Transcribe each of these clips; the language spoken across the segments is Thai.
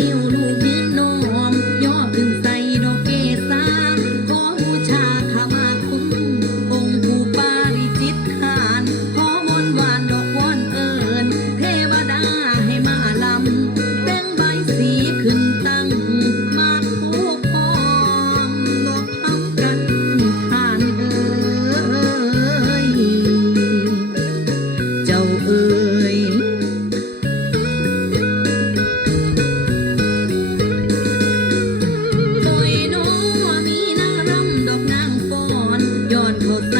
mil no Look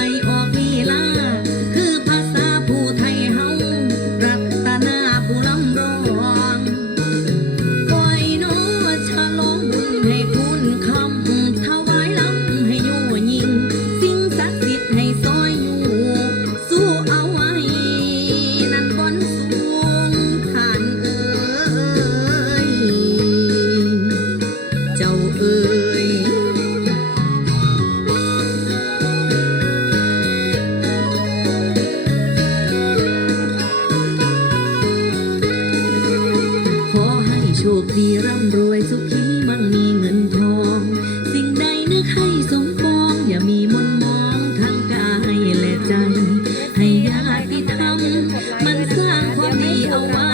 โชคดีร่ำรวยสุขีมั่งมีเงินทอง สิ่งใดนึกให้สมปอง อย่ามีมนมองทั้งกายและใจ ให้ญาติธรรมมันสร้างความดีเอาไว้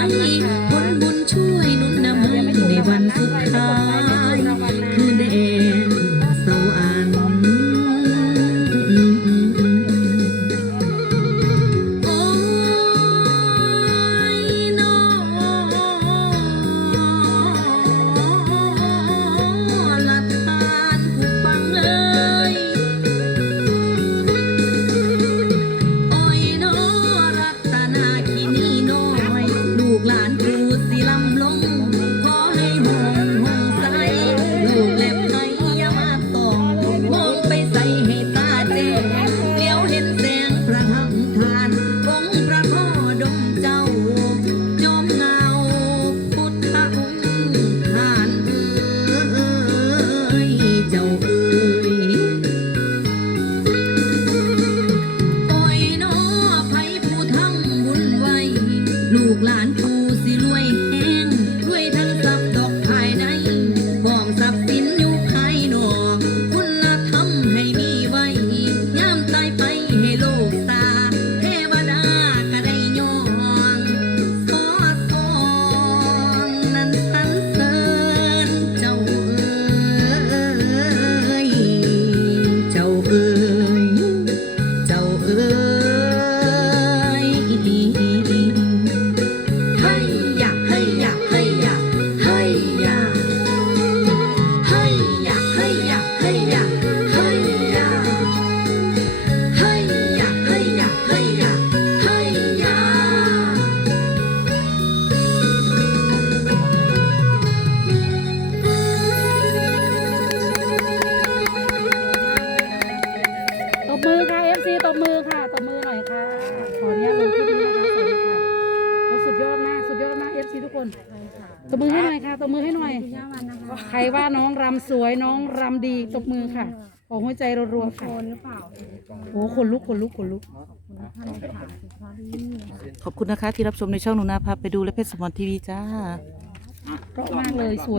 ลูกหลานปูสิรวย ขออนุญาตลงคลิปนี้นะคะสวัสดีค่ะโอ้สุดยอดมากสุดยอดมากเอฟซีทุกคนตบมือให้หน่อยค่ะตบมือให้หน่อย ใครว่าน้องรำสวยน้องรำดีตบมือค่ะขอหัวใจรัวๆค่ะ หรือเปล่าโอ้คนลุกคนลุกคนลุกขอบคุณนะคะที่รับชมในช่องหนูนาพาไปดูและเพชรสมอนทีวีจ้า เพราะมากเลยสวย